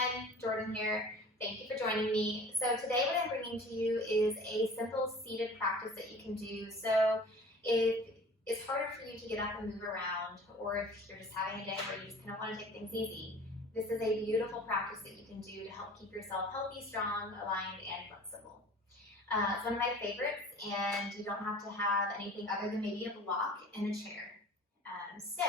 everyone, Jordan here. Thank you for joining me. So today what I'm bringing to you is a simple seated practice that you can do. So if it's harder for you to get up and move around, or if you're just having a day where you just kind of want to take things easy, this is a beautiful practice that you can do to help keep yourself healthy, strong, aligned, and flexible. It's one of my favorites, and you don't have to have anything other than maybe a block and a chair. So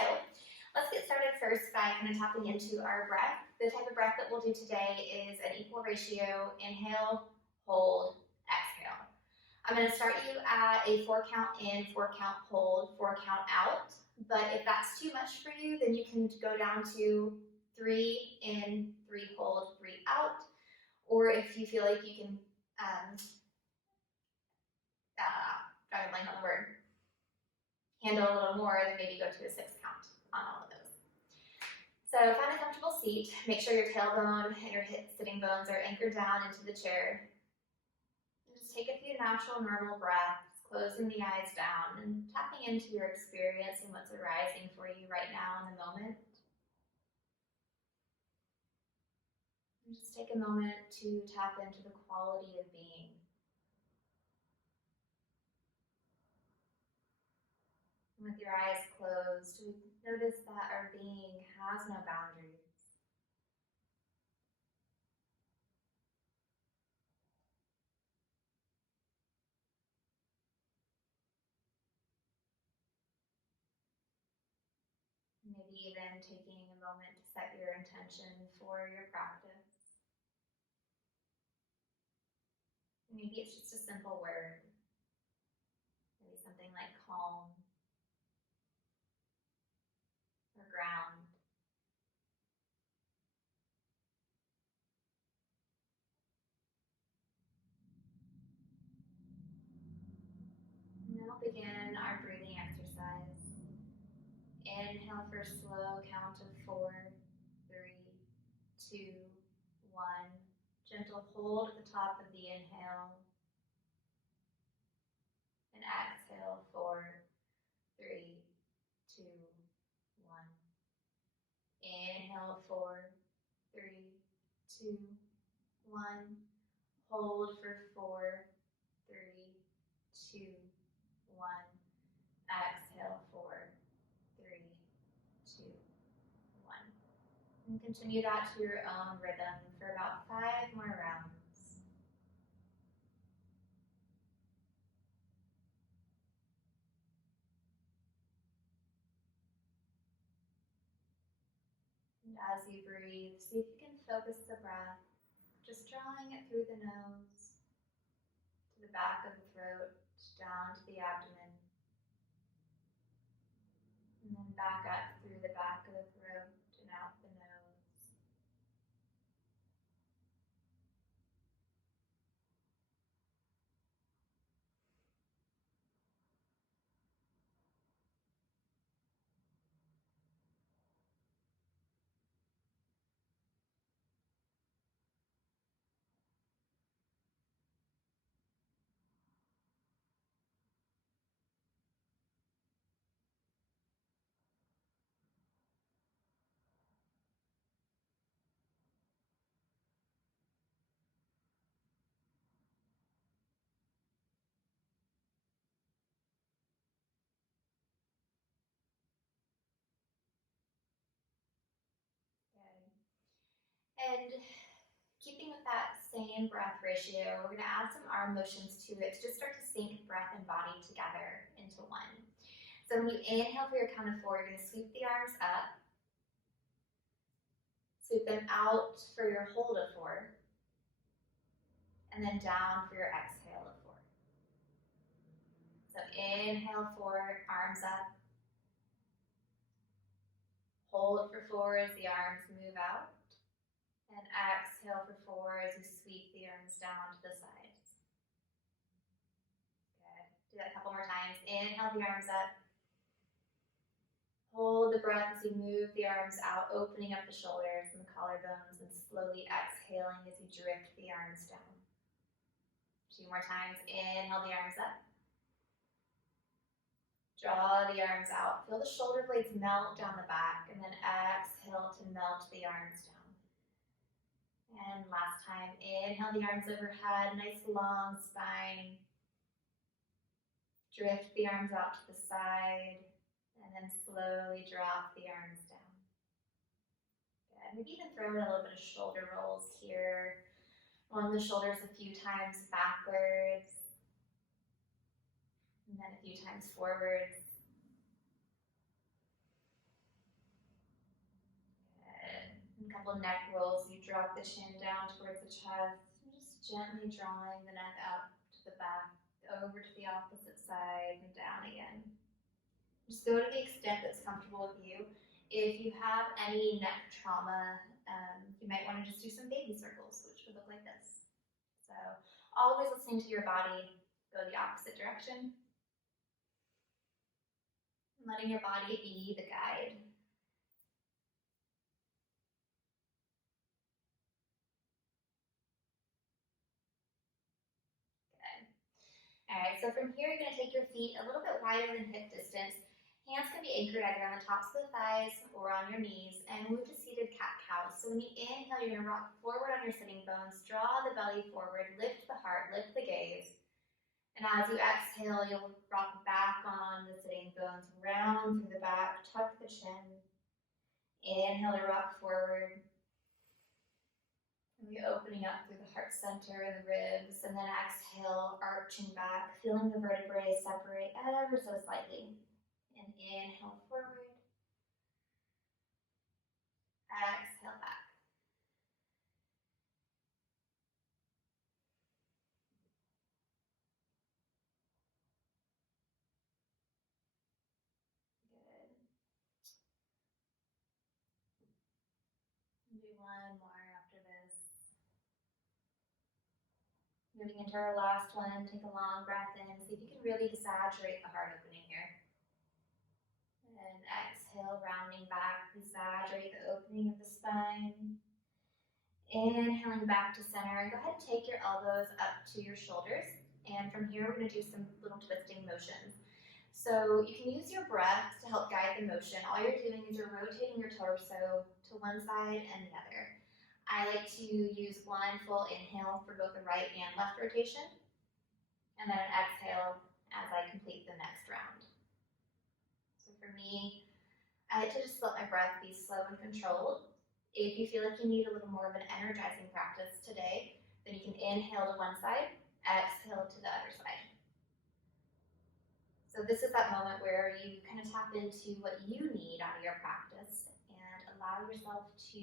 let's get started first by kind of tapping into our breath. The type of breath that we'll do today is an equal ratio: inhale, hold, exhale. I'm going to start you at a 4 count in, 4 count hold, 4 count out. But if that's too much for you, then you can go down to 3 in, 3 hold, 3 out. Or if you feel like you can, drawing a blank on the word, handle a little more, then maybe go to a 6 count on all of those. So find a comfortable seat. Make sure your tailbone and your hip sitting bones are anchored down into the chair. And just take a few natural, normal breaths, closing the eyes down and tapping into your experience and what's arising for you right now in the moment. And just take a moment to tap into the quality of being. With your eyes closed, we notice that our being has no boundaries. Maybe even taking a moment to set your intention for your practice. Maybe it's just a simple word. Maybe something like calm or ground. And then we'll begin our breathing exercise. Inhale for a slow count of 4, 3, 2, 1. Gentle hold at the top of the inhale. And exhale, 4, 3, 2, 1. Inhale, 4, 3, 2, 1. Hold for 4, 3, 2, 1. Exhale, 4, 3, 2, 1. And continue that to your own rhythm for about 5 more rounds. And as you breathe, see if you can focus the breath, just drawing it through the nose, to the back of the throat, down to the abdomen, and then back up through the back of the throat and out the nose. And keeping with that same breath ratio, we're going to add some arm motions to it to just start to sync breath and body together into one. So when you inhale for your count of 4, you're going to sweep the arms up, sweep them out for your hold of 4, and then down for your exhale of 4. So inhale 4, arms up. Hold for 4 as the arms move out. And exhale for 4 as you sweep the arms down to the sides. Good. Do that a couple more times. Inhale the arms up. Hold the breath as you move the arms out, opening up the shoulders and the collarbones, and slowly exhaling as you drift the arms down. 2 more times. Inhale the arms up. Draw the arms out. Feel the shoulder blades melt down the back, and then exhale to melt the arms down. And last time, inhale the arms overhead, nice long spine. Drift the arms out to the side, and then slowly drop the arms down. Good. Maybe even throw in a little bit of shoulder rolls here. Along the shoulders a few times backwards, and then a few times forwards. Good. And a couple of neck rolls. You drop the chin down towards the chest, and just gently drawing the neck up to the back, over to the opposite side, and down again. Just go to the extent that's comfortable with you. If you have any neck trauma, you might want to just do some baby circles, which would look like this. So always listening to your body, go the opposite direction. Letting your body be the guide. Good. All right, so from here, you're going to take your feet a little bit wider than hip distance. Hands can be anchored either on the tops of the thighs or on your knees, and move to seated cat-cow. So when you inhale, you're going to rock forward on your sitting bones, draw the belly forward, lift the heart, lift the gaze. And as you exhale, you'll rock back on the sitting bones, round through the back, tuck the chin. Inhale to rock forward. And we're opening up through the heart center and the ribs, and then exhale, arching back, feeling the vertebrae separate ever so slightly. And inhale forward. Exhale back. Good. Do one more after this. Moving into our last one, take a long breath in. See if you can really exaggerate the heart opening here. And exhale, rounding back, exaggerate the opening of the spine. Inhaling back to center. Go ahead and take your elbows up to your shoulders. And from here, we're going to do some little twisting motions. So you can use your breath to help guide the motion. All you're doing is you're rotating your torso to one side and the other. I like to use one full inhale for both the right and left rotation, and then an exhale as I complete the next round. So for me, I like to just let my breath be slow and controlled. If you feel like you need a little more of an energizing practice today, then you can inhale to one side, exhale to the other side. So this is that moment where you kind of tap into what you need out of your practice and allow yourself to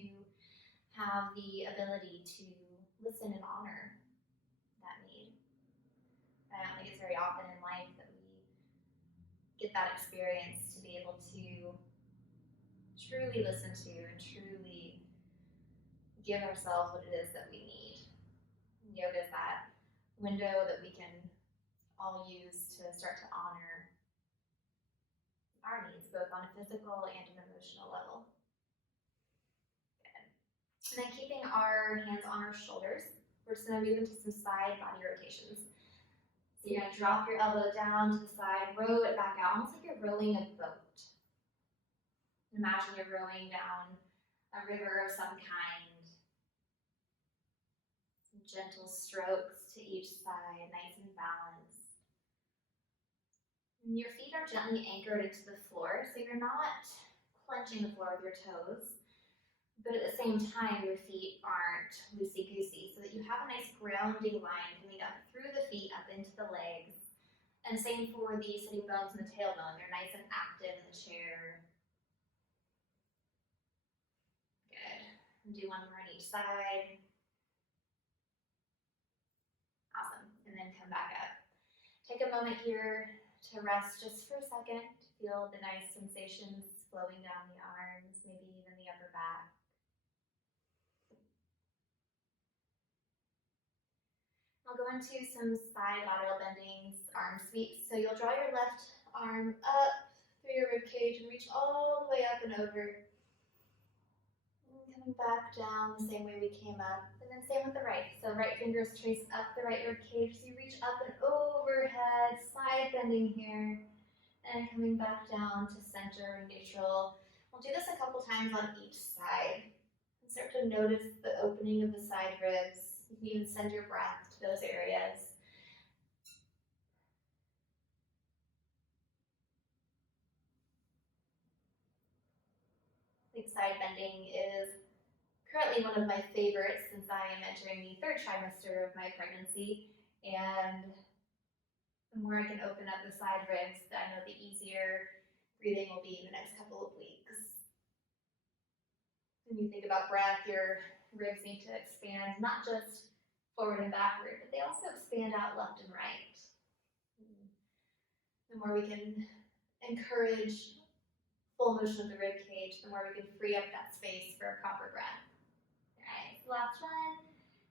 have the ability to listen and honor that need. I don't think it's very often in life that we get that experience to be able to truly listen to and truly give ourselves what it is that we need. Yoga is that window that we can all use to start to honor our needs, both on a physical and an emotional level. Good. And then keeping our hands on our shoulders, we're just going to move into some side body rotations. So you're going to drop your elbow down to the side, row it back out, almost like you're rowing a boat. Imagine you're rowing down a river of some kind. Some gentle strokes to each side, nice and balanced. And your feet are gently anchored into the floor, so you're not clenching the floor with your toes, but at the same time, your feet aren't loosey-goosey, so that you have a nice grounding line coming up through the feet, up into the legs. And same for the sitting bones and the tailbone. They're nice and active in the chair. Good. And do one more on each side. Awesome. And then come back up. Take a moment here to rest just for a second. Feel the nice sensations flowing down the arms, maybe even the upper back. I'll go into some side lateral bendings, arm sweeps. So you'll draw your left arm up through your rib cage and reach all the way up and over. And coming back down the same way we came up. And then same with the right. So right fingers trace up the right rib cage. So you reach up and overhead, side bending here. And coming back down to center and neutral. We'll do this a couple times on each side. And start to to notice the opening of the side ribs. You can even send your breath to those areas. I think side bending is currently one of my favorites since I am entering the third trimester of my pregnancy. And the more I can open up the side ribs, I know the easier breathing will be in the next couple of weeks. When you think about breath, your ribs need to expand, not just forward and backward, but they also expand out left and right. The more we can encourage full motion of the rib cage, the more we can free up that space for proper breath. All right, last one.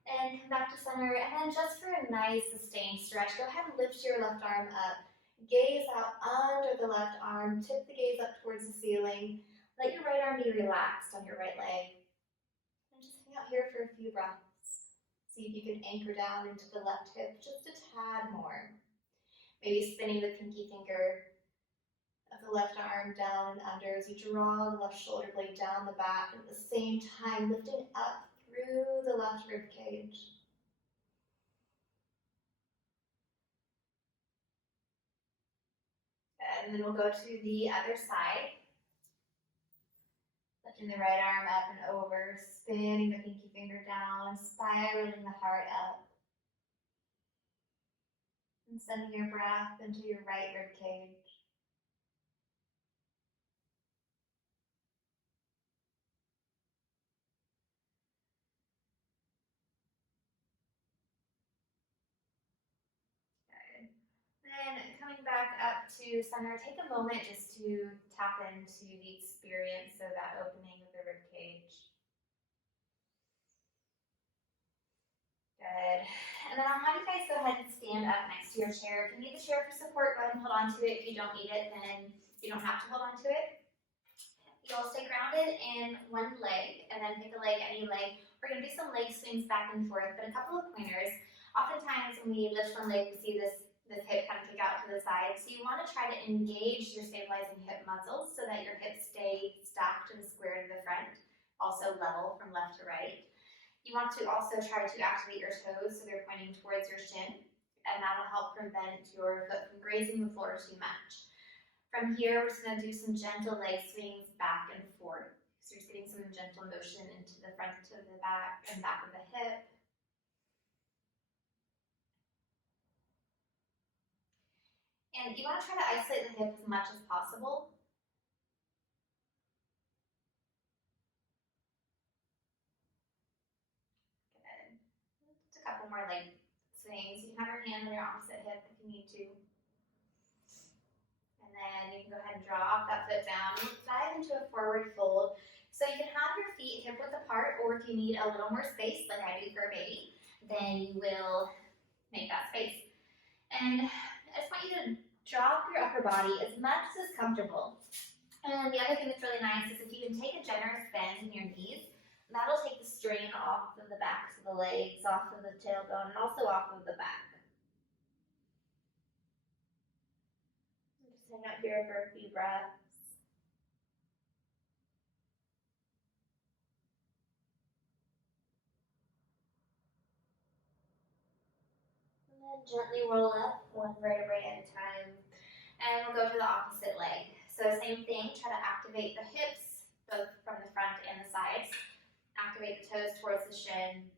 And come back to center. And then just for a nice sustained stretch, go ahead and lift your left arm up. Gaze out under the left arm. Tip the gaze up towards the ceiling. Let your right arm be relaxed on your right leg. And just hang out here for a few breaths. See if you can anchor down into the left hip just a tad more. Maybe spinning the pinky finger of the left arm down and under as you draw the left shoulder blade down the back, and at the same time lifting up through the left rib cage. And then we'll go to the other side. Lifting the right arm up and over, spinning the pinky finger down, spiraling the heart up. And sending your breath into your right rib cage. Good. Then coming back up to center, take a moment just to tap into the experience of that opening of the rib cage. Good. And then I'll have you guys go ahead and stand up next to your chair. If you need the chair for support, go ahead and hold on to it. If you don't need it, then you don't have to hold on to it. You'll stay grounded in one leg, and then pick a leg, any leg. We're going to do some leg swings back and forth, but a couple of pointers. Oftentimes when we lift one leg, we see this hip kind of kick out to the side. So you want to try to engage your stabilizing hip muscles so that your hips stay stacked and square to the front, also level from left to right. You want to also try to activate your toes so they're pointing towards your shin, and that'll help prevent your foot from grazing the floor too much. From here, we're just going to do some gentle leg swings back and forth. So you're just getting some gentle motion into the front of the back and back of the hip. And you want to try to isolate the hip as much as possible. Good. Just a couple more leg swings. You can have your hand on your opposite hip if you need to. And then you can go ahead and drop that foot down. Dive into a forward fold. So you can have your feet hip width apart, or if you need a little more space, like I do for a baby, then you will make that space. And I just want you to drop your upper body as much as is comfortable. And the other thing that's really nice is if you can take a generous bend in your knees, that'll take the strain off of the backs of the legs, off of the tailbone, and also off of the back. Just hang out here for a few breaths. And then gently roll up one vertebrae at a time. And we'll go to the opposite leg. So same thing, try to activate the hips, both from the front and the sides. Activate the toes towards the shin.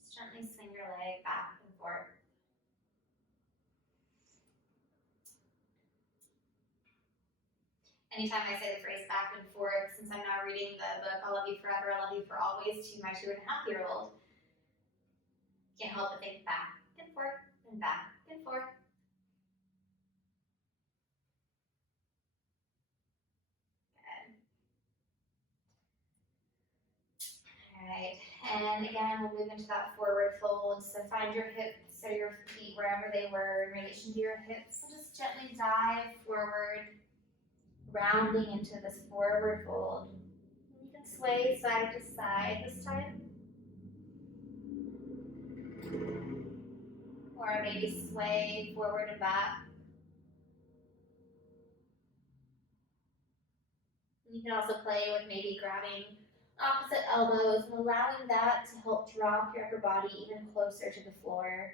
Just gently swing your leg back and forth. Anytime I say the phrase back and forth, since I'm now reading the book, I Love You Forever, I Love You for Always, to my 2.5-year-old, can't help but think back and forth and back and forth. Alright, and again, we'll move into that forward fold. So find your hips or your feet wherever they were in relation to your hips. So just gently dive forward, rounding into this forward fold. You can sway side to side this time. Or maybe sway forward and back. You can also play with maybe grabbing Opposite elbows, and allowing that to help drop your upper body even closer to the floor.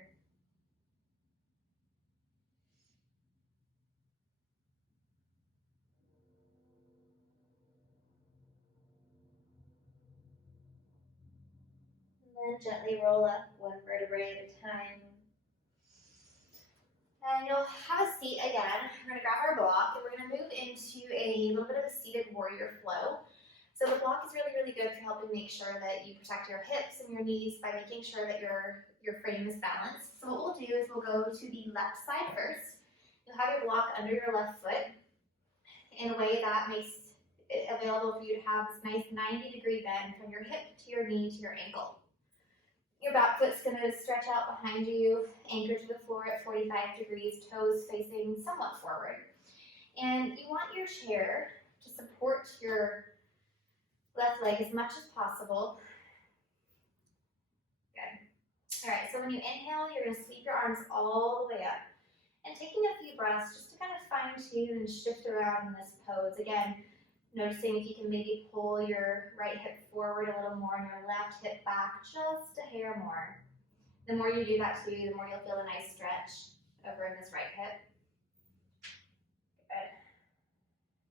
And then gently roll up one vertebrae at a time. And you'll have a seat again. We're gonna grab our block and we're gonna move into a little bit of a seated warrior flow. So the block is really, really good for helping make sure that you protect your hips and your knees by making sure that your frame is balanced. So what we'll do is we'll go to the left side first. You'll have your block under your left foot in a way that makes it available for you to have this nice 90-degree bend from your hip to your knee to your ankle. Your back foot's going to stretch out behind you, anchored to the floor at 45 degrees, toes facing somewhat forward. And you want your chair to support your left leg as much as possible. Good. All right, so when you inhale, you're going to sweep your arms all the way up. And taking a few breaths just to kind of fine tune and shift around in this pose. Again, noticing if you can maybe pull your right hip forward a little more and your left hip back just a hair more. The more you do that too, the more you'll feel a nice stretch over in this right hip. Good.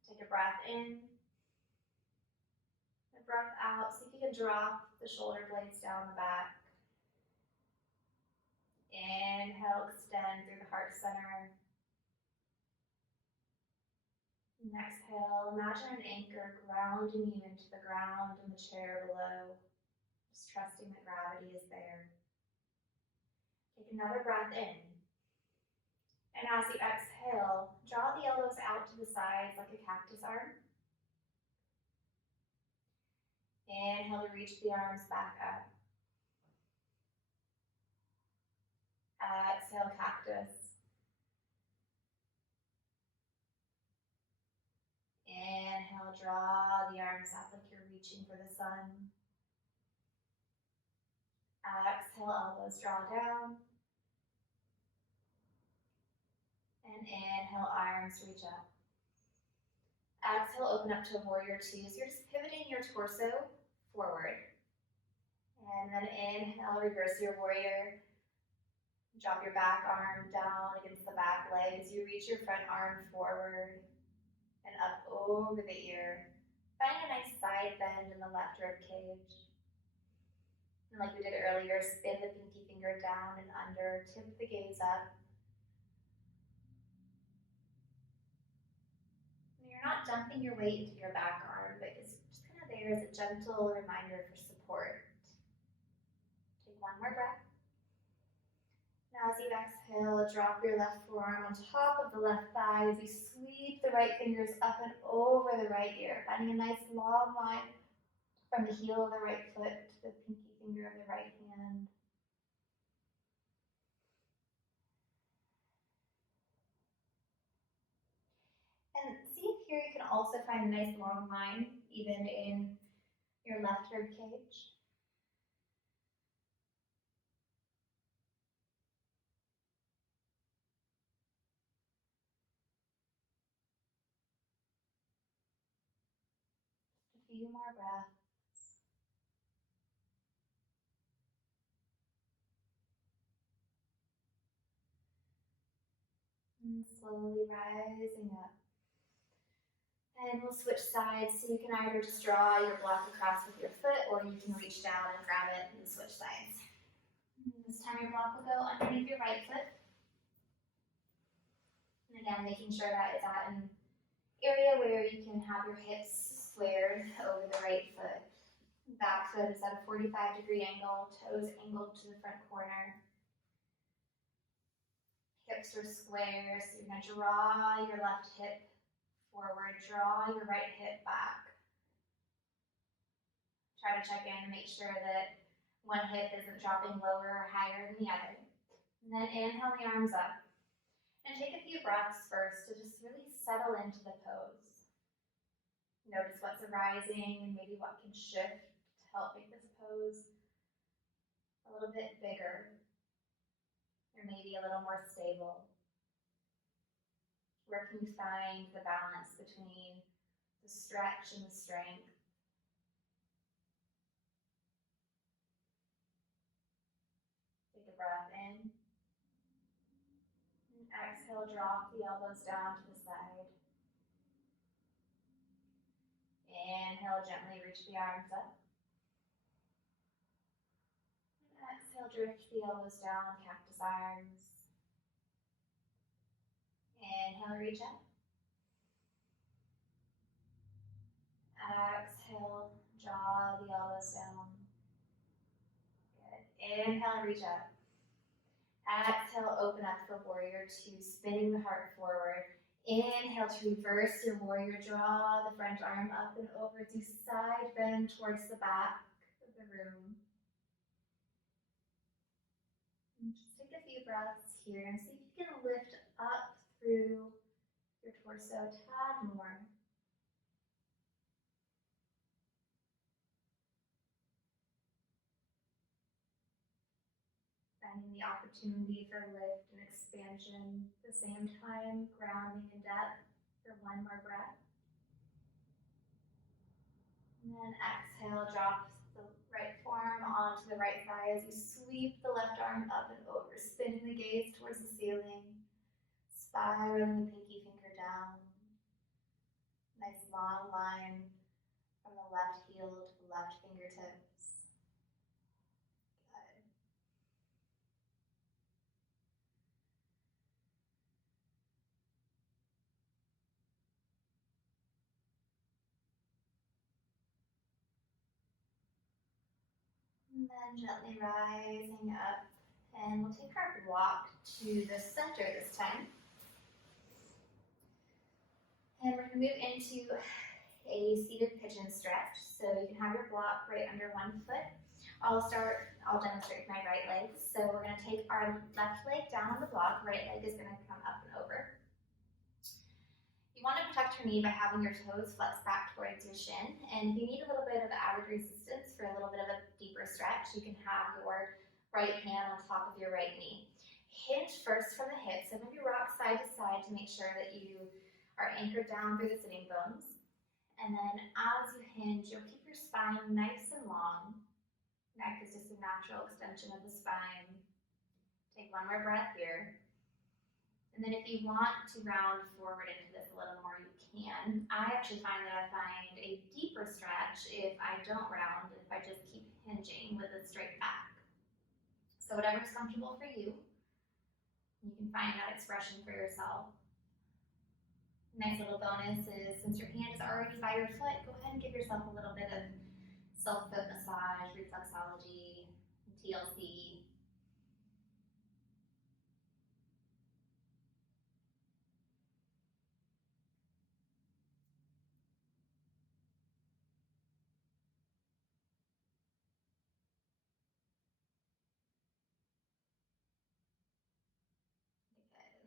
Take a breath in. And breath out. See if you can drop the shoulder blades down the back. Inhale, extend through the heart center. And exhale, imagine an anchor grounding you into the ground and the chair below. Just trusting that gravity is there. Take another breath in. And as you exhale, draw the elbows out to the sides like a cactus arm. Inhale to reach the arms back up. Exhale, cactus. Inhale, draw the arms up like you're reaching for the sun. Exhale, elbows draw down. And inhale, arms reach up. Exhale, open up to a warrior two. So you're just pivoting your torso forward. And then inhale, reverse your warrior. Drop your back arm down against the back leg as you reach your front arm forward and up over the ear. Find a nice side bend in the left rib cage. And like we did earlier, spin the pinky finger down and under, tip the gaze up. And you're not dumping your weight into your back arm, but it's just kind of there as a gentle reminder for support. Take one more breath. Now as you exhale, drop your left forearm on top of the left thigh as you sweep the right fingers up and over the right ear, finding a nice long line from the heel of the right foot to the pinky finger of the right hand. And see if here you can also find a nice long line, even in your left rib cage. A few more breaths. And slowly rising up. And we'll switch sides, so you can either just draw your block across with your foot, or you can reach down and grab it and switch sides. And this time your block will go underneath your right foot. And again, making sure that it's at an area where you can have your hips squared over the right foot. Back foot is at a 45-degree angle, toes angled to the front corner. Hips are square, so you're going to draw your left hip forward, draw your right hip back. Try to check in and make sure that one hip isn't dropping lower or higher than the other. And then inhale the arms up. And take a few breaths first to just really settle into the pose. Notice what's arising and maybe what can shift to help make this pose a little bit bigger, or maybe a little more stable. Where can you find the balance between the stretch and the strength? breath in. And exhale, drop the elbows down to the side. Inhale, gently reach the arms up. And exhale, drift the elbows down, cactus arms. Inhale, reach up. Exhale, draw the elbows down. Good. Inhale, reach up. Exhale, open up for warrior two, spinning the heart forward. Inhale to reverse your warrior. Draw the front arm up and over. Do side bend towards the back of the room. And just take a few breaths here and see if you can lift up through your torso a tad more. Finding the opportunity for lift and expansion at the same time, grounding in depth for one more breath. And then exhale, drop the right forearm onto the right thigh as you sweep the left arm up and over, spinning the gaze towards the ceiling, spiraling the pinky finger down. Nice long line from the left heel to the left fingertips. Good. And then gently rising up, and we'll take our block to the center this time. And we're going to move into a seated pigeon stretch. So you can have your block right under one foot. I'll demonstrate my right leg. So we're going to take our left leg down on the block. Right leg is going to come up and over. You want to protect your knee by having your toes flex back towards your shin. And if you need a little bit of added resistance for a little bit of a deeper stretch, you can have your right hand on top of your right knee. Hinge first from the hips, so maybe rock side to side to make sure that you are anchored down through the sitting bones. And then as you hinge, you'll keep your spine nice and long. Neck is just a natural extension of the spine. Take one more breath here. And then if you want to round forward into this a little more, you can. I actually find that I find a deeper stretch if I don't round, if I just keep hinging with a straight back. So whatever's comfortable for you, you can find that expression for yourself. Nice little bonus is, since your hand is already by your foot, go ahead and give yourself a little bit of self-foot massage, reflexology, TLC.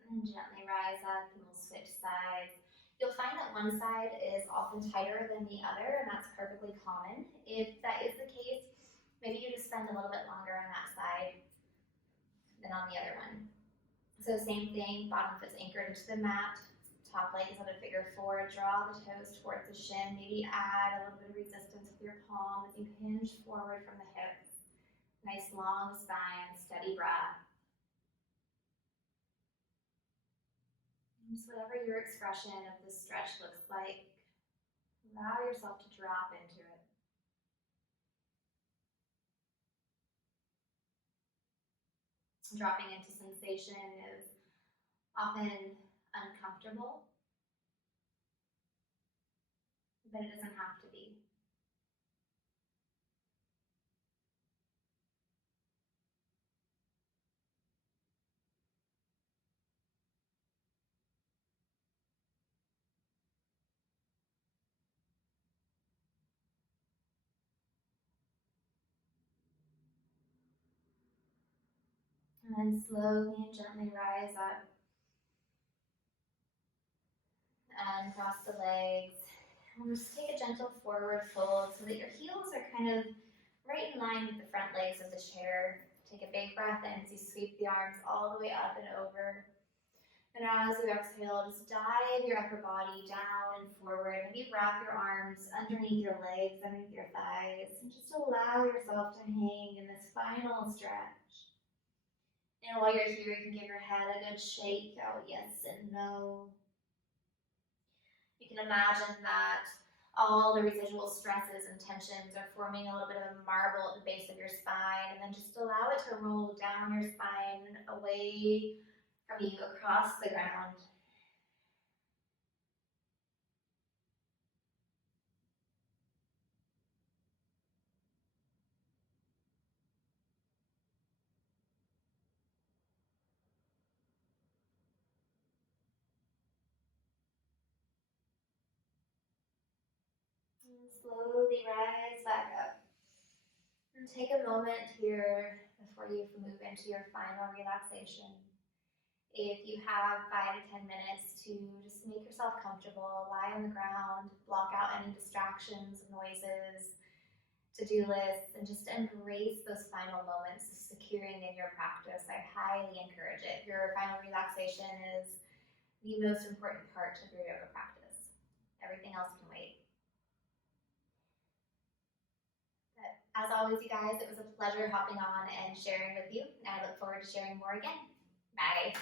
And gently rise up, and we'll switch sides. You'll find that one side is often tighter than the other, and that's perfectly common. If that is the case, maybe you just spend a little bit longer on that side than on the other one. So same thing, bottom foot's anchored into the mat, top leg is at a figure four, draw the toes towards the shin, maybe add a little bit of resistance with your palm as you hinge forward from the hips. Nice long spine, steady breath. Just whatever your expression of this stretch looks like, allow yourself to drop into it. Dropping into sensation is often uncomfortable, but it doesn't have to be. And then slowly and gently rise up and cross the legs. And just take a gentle forward fold so that your heels are kind of right in line with the front legs of the chair. Take a big breath in as you sweep the arms all the way up and over. And as you exhale, just dive your upper body down and forward. Maybe wrap your arms underneath your legs, underneath your thighs, and just allow yourself to hang in this final stretch. And while you're here, you can give your head a good shake out, yes and no. You can imagine that all the residual stresses and tensions are forming a little bit of a marble at the base of your spine, and then just allow it to roll down your spine away from you across the ground. And slowly rise back up. And take a moment here before you move into your final relaxation. If you have 5 to 10 minutes to just make yourself comfortable, lie on the ground, block out any distractions, noises, to-do lists, and just embrace those final moments of securing in your practice. I highly encourage it. Your final relaxation is the most important part of your yoga practice. Everything else can wait. But as always, you guys, it was a pleasure hopping on and sharing with you, and I look forward to sharing more again. Bye.